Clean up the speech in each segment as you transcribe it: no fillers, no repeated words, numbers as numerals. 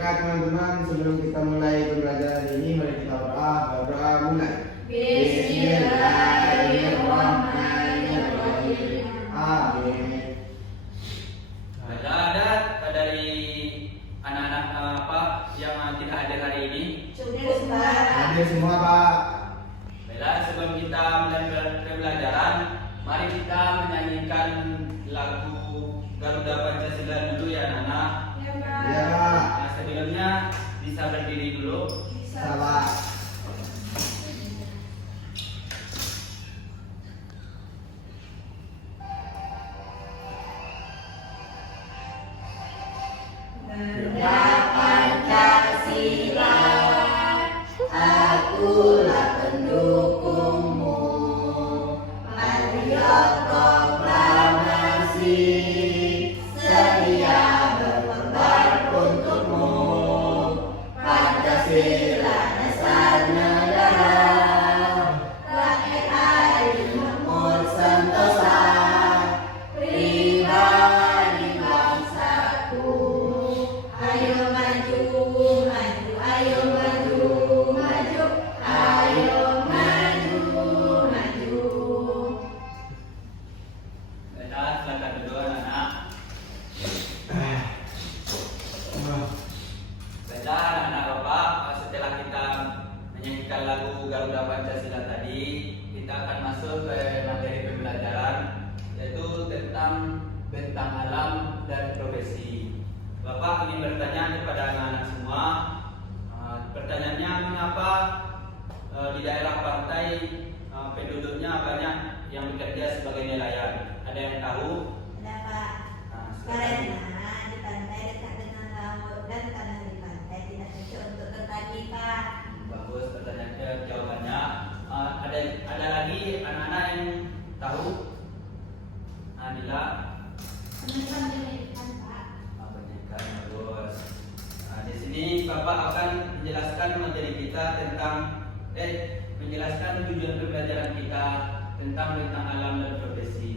Baiklah teman-teman, sebelum kita mulai pembelajaran ini, mari kita berdoa mulai. Bismillahirrahmanirrahim. Amin. Ada dari anak-anak apa yang tidak hadir hari ini? Cukup, Pak. Hadir semua, Pak. Baiklah, sebelum kita mulai pembelajaran, mari kita menyanyikan lagu Garuda Pancasila dulu ya anak-anak. Ya, Nah, sebelumnya bisa berdiri dulu. salah. Pancasila, akulah pendukungmu. Patriot proklamasi, setia berkorban untukmu. Pancasila dasar negara, rakyat adil makmur sentosa, pribadi bangsaku. Ayo maju, maju, ayo maju, maju, ayo maju, maju. Baiklah, silakan dulu anak-anak. Baiklah anak-anak Bapak, setelah kita menyanyikan lagu Garuda Pancasila tadi, kita akan masuk ke materi pembelajaran, yaitu tentang bentang alam dan profesi. Bapak ingin bertanya kepada anak-anak semua, pertanyaannya mengapa di daerah pantai penduduknya banyak yang bekerja sebagai nelayan? Ada yang tahu? Ada, Pak. Nah, silakan. Karena di pantai dekat dengan laut dan tanah di pantai tidak cocok untuk bertani, Pak. Bagus pertanyaannya, jawabannya. Ada lagi anak-anak yang tahu? Adila? Pendidikan, Pak. Pendidikan, bagus. Nah, di sini Bapak akan menjelaskan materi kita tentang menjelaskan tujuan pembelajaran kita tentang bentang alam dan profesi.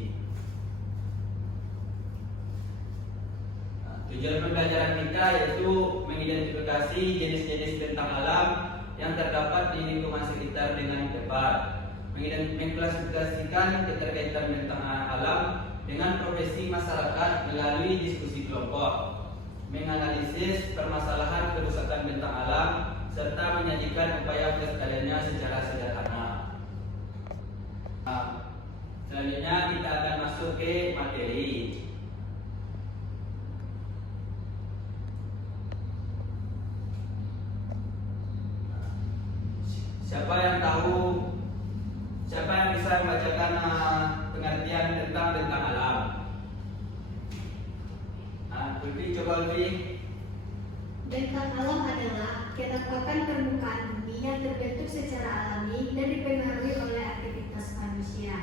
Nah, tujuan pembelajaran kita yaitu mengidentifikasi jenis-jenis bentang alam yang terdapat di lingkungan sekitar dengan tepat, mengklasifikasikan keterkaitan bentang alam dengan profesi masyarakat melalui diskusi kelompok, menganalisis permasalahan kerusakan bentang alam, serta menyajikan upaya pelestariannya secara sederhana. Nah, selanjutnya kita akan masuk ke materi. Siapa yang tahu? Siapa yang bisa membacakan pengertian tentang bentang alam? Ulfi, coba Ulfi. Bentang alam adalah ketetapan permukaan bumi yang terbentuk secara alami dan dipengaruhi oleh aktivitas manusia.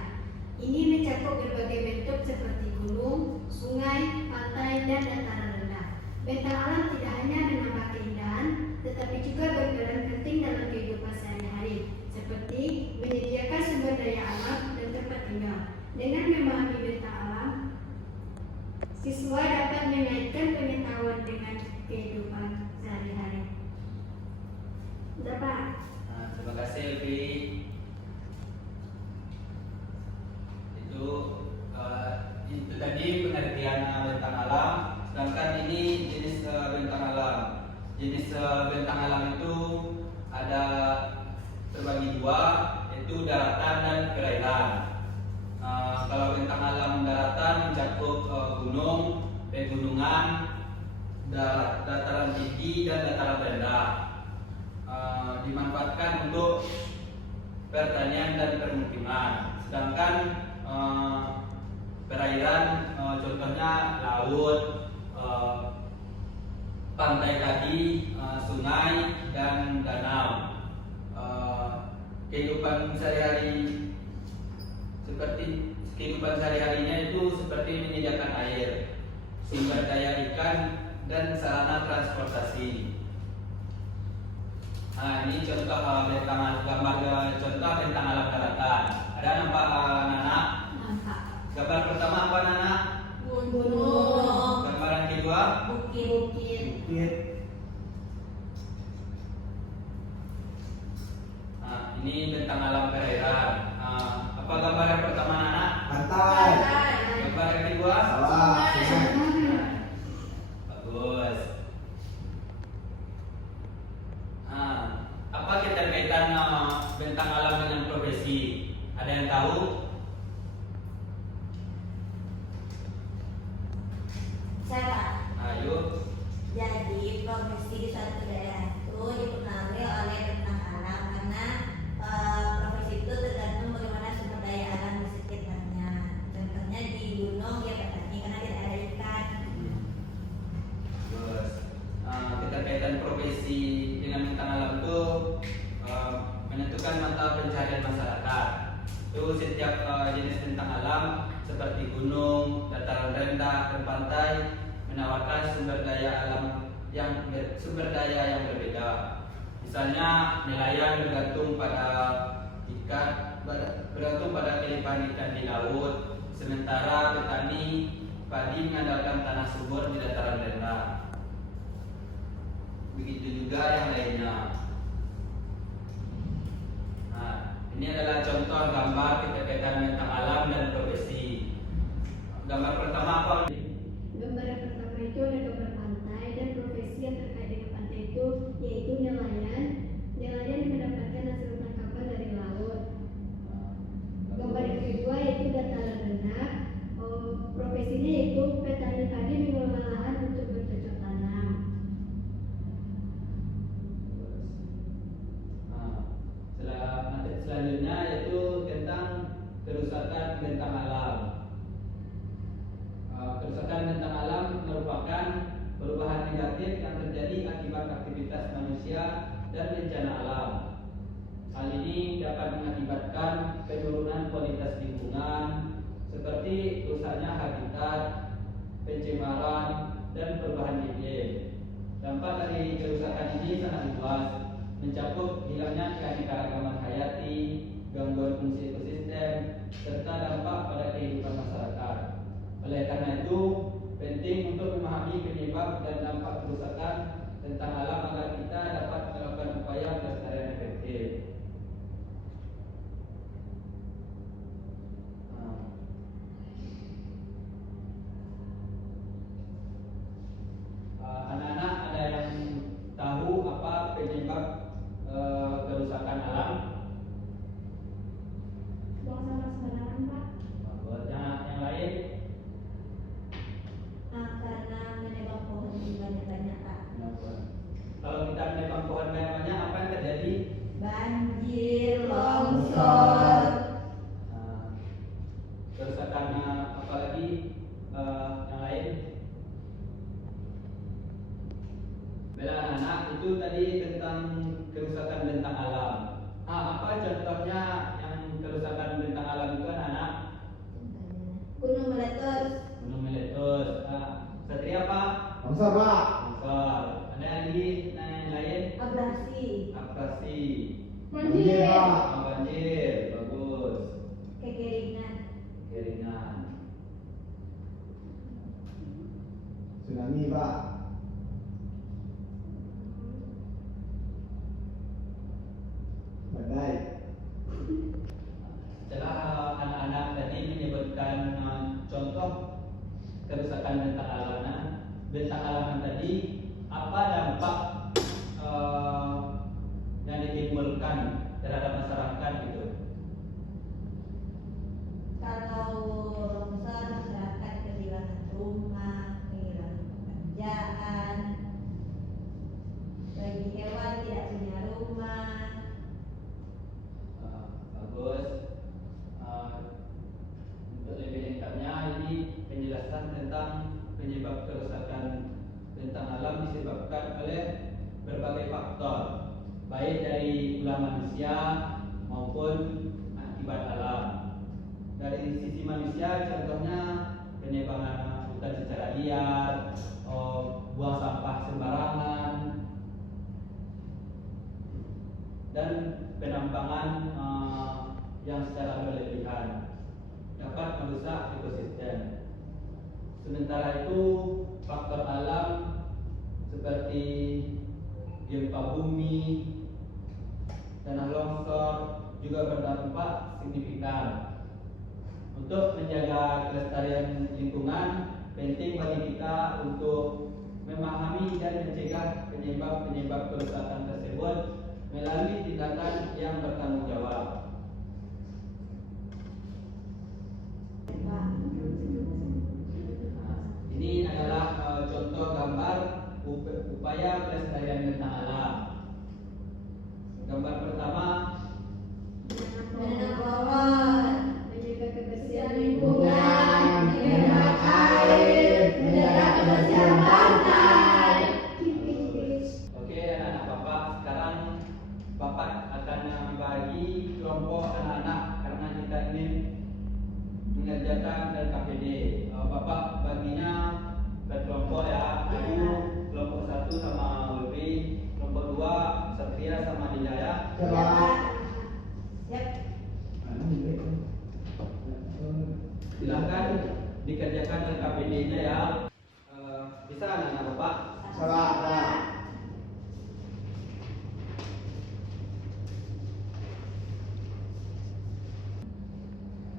Ini mencakup berbagai bentuk seperti gunung, sungai, pantai, dan dataran rendah. Bentang alam tidak hanya menambah keindahan, tetapi juga berperan penting dalam kehidupan sehari-hari, seperti menyediakan sumber daya alam dan tempat tinggal. Dengan memahami bentang alam, siswa dapat mengaitkan pengetahuan dengan kehidupan sehari-hari. Dapat. Terima kasih Ulfi. Itu tadi pengertian bentang alam. Sedangkan ini jenis bentang alam. Jenis bentang alam itu ada terbagi dua, yaitu daratan dan perairan. Kalau bentang alam daratan mencakup gunung, pegunungan, dataran tinggi dan dataran rendah. Dimanfaatkan untuk pertanian dan permukiman. Sedangkan perairan contohnya laut, pantai tadi, sungai dan danau. Kehidupan sehari-hari harinya itu seperti menyediakan air, sumber daya ikan dan sarana transportasi. Nah, ini contoh gambar contoh bentang alam daratan. Ada nampak anak? Nampak. Gambar pertama apa anak? Gunung. Gambaran kedua? Bukit. Bukit. Jadi profesi di suatu daerah itu dipengaruhi oleh bentang alam karena profesi itu tergantung bagaimana sumber daya alam di sekitarnya. Contohnya di gunung ya petani karena tidak ada ikan. Terus keterkaitan profesi dengan bentang alam itu menentukan mata pencaharian masyarakat. Itu setiap jenis bentang alam seperti gunung, dataran rendah, dan pantai menawarkan sumber daya yang berbeda. Misalnya nelayan bergantung pada kelimpahan ikan di laut, sementara petani padi mengandalkan tanah subur di dataran rendah. Begitu juga yang lainnya. Nah, ini adalah contoh gambar keterkaitan bentang alam dan profesi. Gambar pertama apa? Gambar yang pertama itu ada gambar pantai dan profesi yang terkait dengan pantai itu yaitu nelayan. Nelayan yang mendapatkan hasil tangkapan dari laut. Gambar yang kedua yaitu dataran rendah. Profesinya yaitu petani padi mengelola lahan untuk bercocok tanam. Selanjutnya yaitu tentang kerusakan bentang alam. Kerusakan bentang alam merupakan perubahan negatif yang terjadi akibat aktivitas manusia dan bencana alam. Hal ini dapat mengakibatkan penurunan kualitas lingkungan seperti rusaknya habitat, pencemaran, dan perubahan iklim. Dampak dari kerusakan ini sangat luas, mencakup hilangnya keanekaragaman hayati, gangguan fungsi ekosistem, serta dampak pada kehidupan masyarakat. Oleh karena itu, penting untuk memahami penyebab dan dampak kerusakan tentang alam agar kita dapat melakukan upaya pelestarian efektif. Anak-anak ada yang tahu apa penyebab kerusakan alam? Buang sampah sembarangan, Pak. Yang lain? Karena menebang pohon banyak-banyak Kak. Kalau kita menebang pohon banyak-banyak, apa yang terjadi? Banjir, longsor. Kerusakan apa lagi? Yang lain? Bela anak itu tadi tentang kerusakan bentang alam. Apa contohnya yang kerusakan bentang alam itu anak? Gunung meletus. Gunung meletus. Satria apa? Longsor Pak. Longsor. Ada lagi yang lain? Abrasi. Abrasi. Banjir Pak. Banjir. Bagus. Kekeringan. Keringan. Tsunami Pak. Badai. Setelah anak-anak tadi menyebutkan contoh kerusakan bentang alam tadi, apa dampak yang ditimbulkan terhadap masyarakat gitu? Kalau longsor masyarakat kehilangan rumah, kehilangan pekerjaan. Bagi hewan tidak punya rumah. Bagus. Untuk lebih lengkapnya ini penjelasan tentang penyebab kerusakan bentang alam disebabkan oleh berbagai faktor, baik dari ulah manusia maupun akibat alam. Dari sisi manusia, contohnya penebangan hutan secara liar, buang sampah sembarangan, dan penambangan yang secara berlebihan dapat merusak ekosistem. Sementara itu, faktor alam seperti gempa bumi, tanah longsor juga berdampak signifikan. Untuk menjaga kelestarian lingkungan, penting bagi kita untuk memahami dan mencegah penyebab-penyebab kerusakan tersebut melalui tindakan yang bertanggung jawab. Ini adalah contoh gambar dikerjakan LKPD-nya ya. Bisa anak-anak Bapak? Salah, Pak.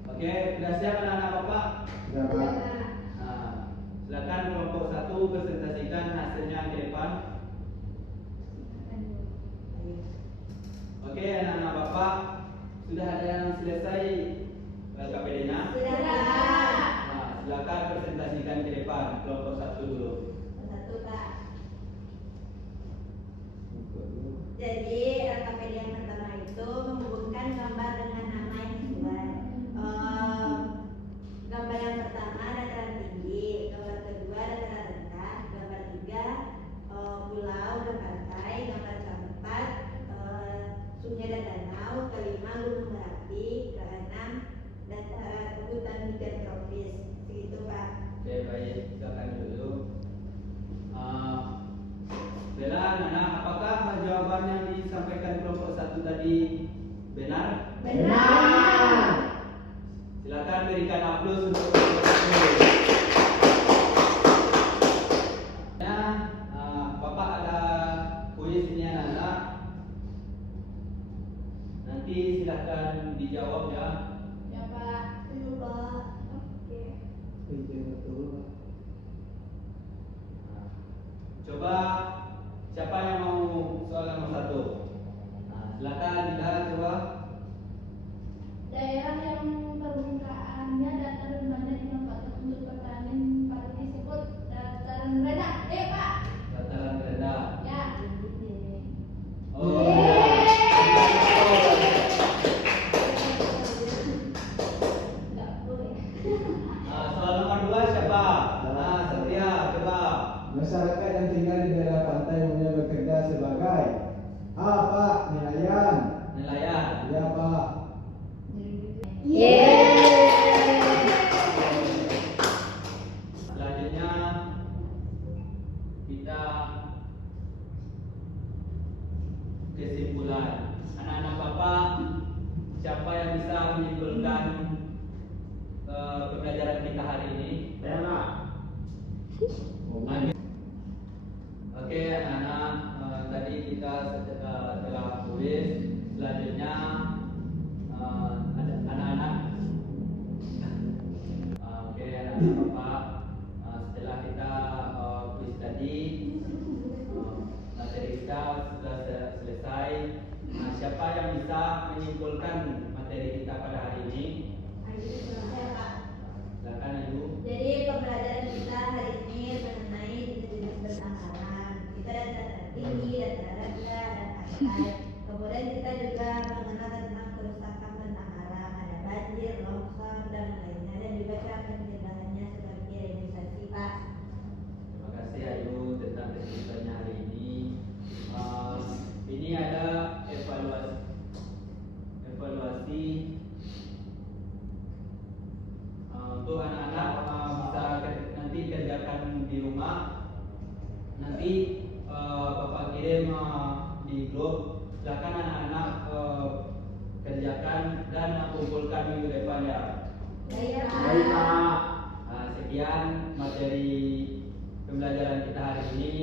Oke, sudah siap anak-anak Bapak? Sudah, Pak. Nah, silakan kelompok 1 presentasikan hasilnya ke depan. Oke, anak-anak Bapak, sudah ada yang selesai LKPD-nya? Sudah. Nah, silakan presentasikan ke depan kelompok 1 dulu. Satu, Pak. Jadi LKPD yang pertama itu menghubungkan gambar dengan nama yang sesuai. Gambar yang pertama dataran tinggi, gambar kedua dataran rendah, gambar tiga pulau dan pantai, gambar keempat sungai dan danau, kelima gunung berapi, keenam hutan hujan tropis. Segitu, Pak. Oke, baik, silakan dulu. Bella, Nana, apakah jawaban yang disampaikan kelompok 1 tadi benar? Benar. Silakan berikan aplaus untuk kelompok 1. Ya, Bapak ada kuis ini anak-anak. Nanti silakan dijawab ya. Ya, Pak. Dulu, Pak. Oke. Coba siapa yang mau soal nomor 1? Nah, silakan Dila, coba. Daerah yang permukaannya datar rendah dimanfaatkan untuk pertanian padi disebut dataran rendah. Pak. Dataran rendah. Ya. Oh. Enggak boleh. Soal nomor 2 siapa? Satria, coba. Masyarakat yang tinggal di daerah pantai umumnya bekerja sebagai A, Pak, nelayan. Nelayan. Ya, Pak. Selanjutnya kita kesimpulan. Anak-anak Bapak, siapa yang bisa menyimpulkan pembelajaran kita hari ini? Ya, Pak. Lanjut. Oke, anak-anak, tadi kita telah kuis. Selanjutnya ada anak-anak. Oke, anak-anak Bapak, setelah kita kuis tadi, materi kita sudah selesai. Nah, siapa yang bisa menyimpulkan materi kita pada hari ini? Silakan Ayu. Jadi pembelajaran kita hari ini mengenai jenis bentang alam. Kita ada dataran tinggi, dataran rendah, dan pantai. Kemudian kita juga mengenal tentang kerusakan bentang alam, ada banjir, longsor, dan lainnya, dan juga cara pencegahannya seperti reboisasi, Pak. Terima kasih Ayu tentang kesimpulannya hari ini. Ini ada evaluasi untuk anak-anak bisa nanti kerjakan di rumah. Nanti Bapak kirim di grup. Silakan anak-anak kerjakan dan kumpulkan minggu depan ya. Baik, Baik, Pak. Pak. Sekian materi pembelajaran kita hari ini.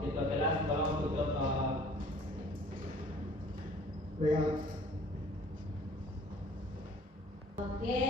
Kita kelas tolong tutup. Baik. Oke,